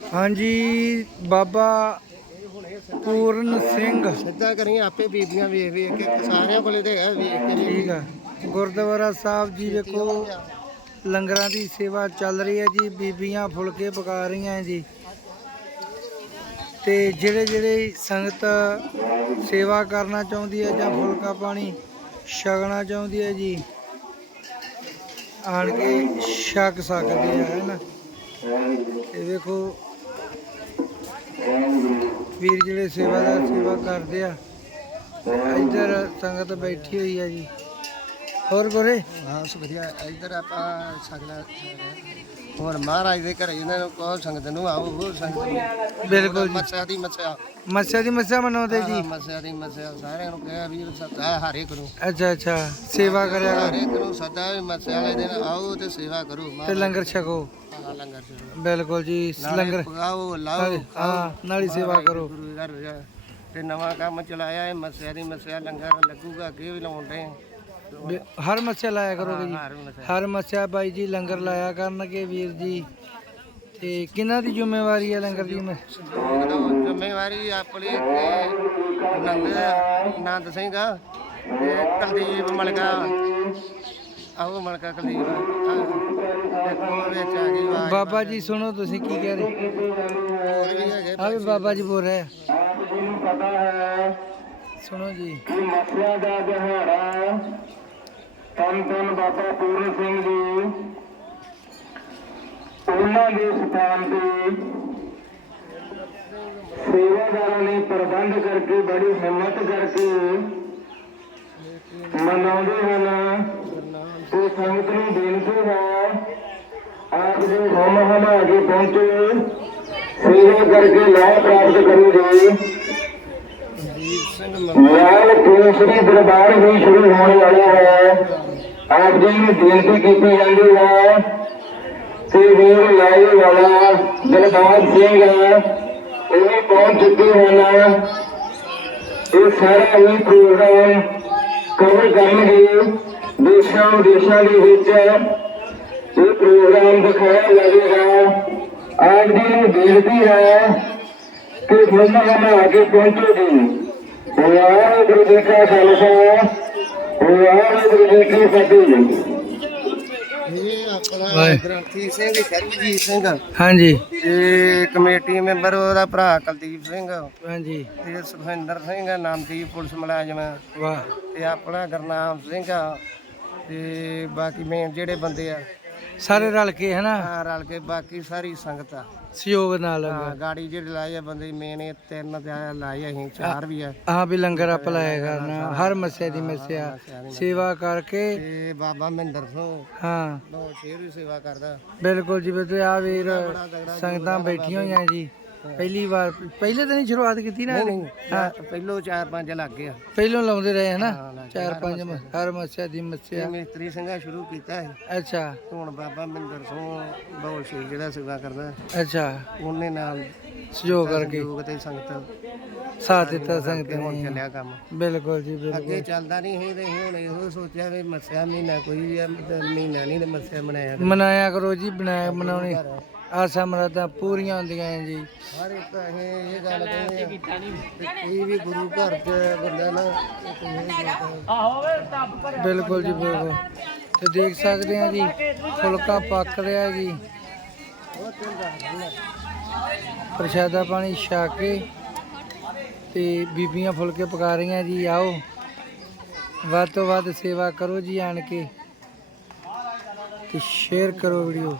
ਹਾਂਜੀ ਬਾਬਾ ਪੂਰਨ ਸਿੰਘ। ਸਿੱਧਾ ਕਰੀਏ ਆਪੇ ਬੀਬੀਆਂ ਵੇਖ ਵੇਖ ਕੇ ਸਾਰਿਆਂ ਕੋਲੇ ਤੇ ਹੈਗਾ ਵੇਖ ਕੇ ਠੀਕ ਆ। ਗੁਰਦੁਆਰਾ ਸਾਹਿਬ ਜੀ ਵੇਖੋ ਲੰਗਰਾਂ ਦੀ ਸੇਵਾ ਚੱਲ ਰਹੀ ਹੈ ਜੀ ਬੀਬੀਆਂ ਫੁਲਕੇ ਪਕਾ ਰਹੀਆਂ ਹੈ ਜੀ। ਤੇ ਜਿਹੜੇ ਜਿਹੜੇ ਸੰਗਤ ਸੇਵਾ ਕਰਨਾ ਚਾਹੁੰਦੀ ਹੈ ਜਾਂ ਫੁਲਕਾ ਪਾਣੀ ਛਕਣਾ ਚਾਹੁੰਦੀ ਹੈ ਜੀ ਆਣ ਕੇ ਛਕ ਸਕਦੇ ਆ ਹੈਨਾ ਇਹ ਵੇਖੋ ਵੀਰ ਜਿਹੜੇ ਸੇਵਾ ਦਾ ਸੇਵਾ ਕਰਦੇ ਆ ਇੱਧਰ ਸੰਗਤ ਬੈਠੀ ਹੋਈ ਆ ਜੀ। ਹੋਰ ਗੋਰੇ? ਹਾਂ ਉਸ ਵਧੀਆ। ਇੱਧਰ ਆਪਾਂ ਸਗਲਾ ਹੁਣ ਮਹਾਰਾਜ ਦੇ ਘਰੇ ਇਹਨਾਂ ਨੂੰ ਕਹੋ ਸੰਗਤ ਨੂੰ ਆਓ ਉਹ ਸੰਗਤ ਨੂੰ ਬਿਲਕੁਲ ਜੀ। ਮੱਸਿਆ ਦੀ ਮੱਸਿਆ। ਮੱਸਿਆ ਦੀ ਮੱਸਿਆ ਮਨਾਉਂਦੇ ਜੀ। ਮੱਸਿਆ ਦੀ ਮੱਸਿਆ। ਸਾਰਿਆਂ ਨੂੰ ਕਿਹਾ ਵੀ ਸਦਾ ਹਰੇ ਕਰੋ ਅੱਛਾ ਅੱਛਾ। ਸੇਵਾ ਕਰਿਆ ਕਰ। ਹਰੇ ਕਰੋ ਸਦਾ ਵੀ ਮੱਸਿਆ ਵਾਲੇ ਦਿਨ ਆਓ ਤੇ ਸੇਵਾ ਕਰੋ ਤੇ ਲੰਗਰ ਛਕੋ। ਮਹਾਰਾਜ ਲੰਗਰ ਛਕੋ। ਬਿਲਕੁਲ ਜੀ। ਲੰਗਰ ਪਕਾਓ ਲਾਓ ਨਾਲੇ- ਹਾਂ ਨਾਲ ਹੀ ਸੇਵਾ ਕਰੋ। ਗੁਰੂ ਘਰ ਜਾ। ਤੇ ਨਵਾਂ ਕੰਮ ਚਲਾਇਆ ਹੈ ਮੱਸਿਆ ਦੀ ਮੱਸਿਆ ਲੰਗਰ ਲੱਗੂਗਾ ਅੱਗੇ ਵੀ ਲਾਉਣ ਦੇ ਹਰ ਮੱਸਿਆ ਲਾਇਆ ਕਰੋਗੇ ਜੀ। ਹਰ ਮੱਸਿਆ। ਹਰ ਮੱਸਿਆ ਬਾਈ ਜੀ ਲੰਗਰ ਲਾਇਆ ਕਰਨਗੇ ਵੀਰ ਜੀ। ਤੇ ਕਿਹਨਾਂ ਦੀ ਜ਼ਿੰਮੇਵਾਰੀ ਹੈ ਲੰਗਰ ਦੀ? ਮੈਂ ਜ਼ਿੰਮੇਵਾਰੀ ਆਪਣੀ ਤੇ ਨੰਦ ਨੰਦ ਸਿੰਘ ਤੇ ਕੁਲਦੀਪ ਮਲਕਾ। ਆਹੋ ਮਲਕਾ ਕੁਲਦੀਪ। ਬਾਬਾ ਜੀ ਸੁਣੋ ਤੁਸੀਂ ਕੀ ਕਹਿ ਰਹੇ? ਆ ਵੀ ਬਾਬਾ ਜੀ ਬੋਲ ਰਹੇ ਸੁਣੋ ਜੀ। ਮੱਸਿਆ ਦਾ ਦਿਹਾੜਾ ਧੰਨ ਧੰਨ ਬਾਬਾ ਪੂਰਨ ਸਿੰਘ ਜੀ, ਉਹਨਾਂ ਦੇ ਸਥਾਨ ਤੇ ਸੇਵਾਦਾਰਾਂ ਨੇ ਪ੍ਰਬੰਧ ਕਰਕੇ, ਬੜੀ ਹਿੰਮਤ ਕਰਕੇ ਮਨਾਉਂਦੇ ਹਨ। ਤੇ ਸੰਗਤ ਨੂੰ ਬੇਨਤੀ ਹੈ, ਆਪ ਜੀ ਹਮ ਹਮ ਅੱਗੇ ਪਹੁੰਚੋ। ਸੇਵਾ ਕਰਕੇ ਲਾਭ ਪ੍ਰਾਪਤ ਕਰੋ ਜੀ ਲਾਲ ਕੇਸਰੀ ਦਰਬਾਰ ਵੀ ਸ਼ੁਰੂ ਹੋਣ ਵਾਲਾ ਹੈ। ਆਪ ਜੀ ਨੂੰ ਬੇਨਤੀ ਕੀਤੀ ਜਾਂਦੀ ਹੈ ਕਿ ਵੀਰ ਲਾਈ ਵਾਲਾ ਦਿਲਬਾਗ ਸਿੰਘ ਇਹ ਪਹੁੰਚ ਚੁੱਕੇ ਹਨ। ਇਹ ਸਾਰਾ ਹੀ ਪ੍ਰੋਗਰਾਮ ਕਵਰ ਕਰਨਗੇ ਦੇਸ਼ਾਂ ਵਿਦੇਸ਼ਾਂ ਦੇ ਵਿੱਚ। ਇਹ ਪ੍ਰੋਗਰਾਮ ਦਿਖਾਇਆ ਜਾਵੇਗਾ। ਆਪ ਜੀ ਨੂੰ ਬੇਨਤੀ ਹੈ ਕਿ ਮੰਨਾ ਮੰਨਾ ਅੱਗੇ ਪਹੁੰਚੋ ਜੀ। ਵਾਹਿਗੁਰੂ ਜੀ ਕਾ ਖਾਲਸਾ। ਵਾਹਿਗੁਰੂ ਜੀ ਕੀ ਫਤਿਹ ਇਹ ਆਪਣਾ ਵਾਹਿ- ਗ੍ਰੰਥੀ ਸਿੰਘ। ਹਾਂਜੀ। ਤੇ ਕਮੇਟੀ ਮੈਂਬਰ ਉਹਦਾ ਭਰਾ ਕੁਲਦੀਪ ਸਿੰਘ। ਹਾਂਜੀ। ਤੇ ਸੁਖਿੰਦਰ ਸਿੰਘ ਨਾਮਦੀਪ ਪੁਲਿਸ ਮੁਲਾਜ਼ਮ। ਵਾਹ। ਤੇ ਆਪਣਾ ਗੁਰਨਾਮ ਸਿੰਘ। ਆ ਤੇ ਬਾਕੀ ਮੇਨ ਜਿਹੜੇ ਬੰਦੇ ਆ। ਸਾਰੇ ਰਲ ਕੇ ਹਨਾ? ਆ ਰਲ ਕੇ ਬਾਕੀ ਸਾਰੀ ਸੰਗਤ ਆ। ਸਹਿਯੋਗ ਨਾਲ ਹਾਂ, ਗਾੜੀ ਜਿਹੜੇ ਲਾਏ ਆ ਬੰਦੇ ਮੇਨ ਇਹ ਤਿੰਨ ਤੇ ਆ ਲਾਏ ਅਸੀਂ ਚਾਰ ਵੀ ਆ। ਆ ਵੀ ਲੰਗਰ ਆਪ ਲਾਇਆ ਕਰਨਾ ਹਰ ਮੱਸਿਆ ਦੀ ਮੱਸਿਆ। ਸੇਵਾ ਕਰਕੇ। ਤੇ ਬਾਬਾ ਮਹਿੰਦਰ ਸਿੰਘ। ਹਾਂ। ਨੋ ਸ਼ੇਰ ਵੀ ਸੇਵਾ ਕਰਦਾ। ਬਿਲਕੁਲ ਜੀ ਬਿਲਕੁਲ। ਆ ਵੀਰ ਸੰਗਤਾਂ ਬੈਠੀਆਂ ਹੋਈਆਂ ਜੀ। ਪਹਿਲੀ ਵਾਰ ਪਹਿਲੇ ਦਿਨ ਹੀ ਸ਼ੁਰੂਆਤ ਕੀਤੀ ਨਾ ਨਹੀਂ ਹਾਂ। ਪਹਿਲੋ ਚਾਰ ਪੰਜ ਲੱਗ ਗਿਆ ਪਹਿਲੋਂ ਲਾਉਂਦੇ ਰਹੇ ਹਨਾ ਹਾਂ, ਲੱਗ ਚਾਰ ਪੰਜ ਮ- ਹਰ ਮੱਸਿਆ ਦੀ ਮੱਸਿਆ। ਮਿਸਤਰੀ ਸਿੰਘਾ ਸ਼ੁਰੂ ਕੀਤਾ ਹੈ ਅੱਛਾ। ਹੁਣ ਬਾਬਾ ਮਹਿੰਦਰ ਸਿੰਘ ਬੌਲ ਸ਼ੇਰ ਜਿਹੜਾ ਸੇਵਾ ਕਰਦਾ। ਅੱਛਾ। ਉਹਨੇ ਨਾਲ ਸਹਿਯੋਗ ਕਰਕੇ। ਲੋਕ ਤੇ ਸੰਗਤ। ਸਾਥ ਦਿੱਤਾ ਸੰਗਤ ਤੇ ਹੁਣ ਨੇ। ਚੱਲਿਆ ਕੰਮ। ਬਿਲਕੁਲ ਜੀ ਬਿਲਕੁਲ। ਅੱਗੇ ਚੱਲਦਾ ਨਹੀਂ ਸੀ ਤੇ ਹੁਣ ਇਹੋ ਸੋਚਿਆ ਵੀ ਮੱਸਿਆ ਮਹੀਨਾ ਕੋਈ ਵੀ ਮਹੀਨਾ ਨਹੀਂ ਤੇ ਮੱਸਿਆ ਮਨਾਇਆ। ਮਨਾਇਆ ਕਰੋ ਜੀ ਬਣਾਇਆ ਬਣਾਉਣੀ ਆਸਾਂ ਮਰਾਦਾਂ ਪੂਰੀਆਂ ਹੁੰਦੀਆਂ ਹੈ ਜੀ। ਹਰ ਇੱਕ ਅਸੀਂ ਇਹ ਗੱਲ ਕਹਿੰਦੇ ਆ ਕਿ ਕੋਈ ਵੀ ਗੁਰੂ ਘਰ ਚ ਬੰਦਾ ਨਾ ਬਿਲਕੁਲ ਜੀ ਬਿਲਕੁਲ। ਤੇ ਦੇਖ ਸਕਦੇ ਆ ਜੀ ਫੁਲਕਾ ਪੱਕ ਰਿਹਾ ਜੀ। ਪ੍ਰਸ਼ਾਦਾ ਪਾਣੀ ਛਕ ਕੇ ਤੇ ਬੀਬੀਆਂ ਫੁਲਕੇ ਪਕਾ ਰਹੀਆਂ ਜੀ ਆਓ। ਵੱਧ ਤੋਂ ਵੱਧ ਸੇਵਾ ਕਰੋ ਜੀ ਆਣ ਕੇ। ਤੇ ਸ਼ੇਅਰ ਕਰੋ ਵੀਡੀਓ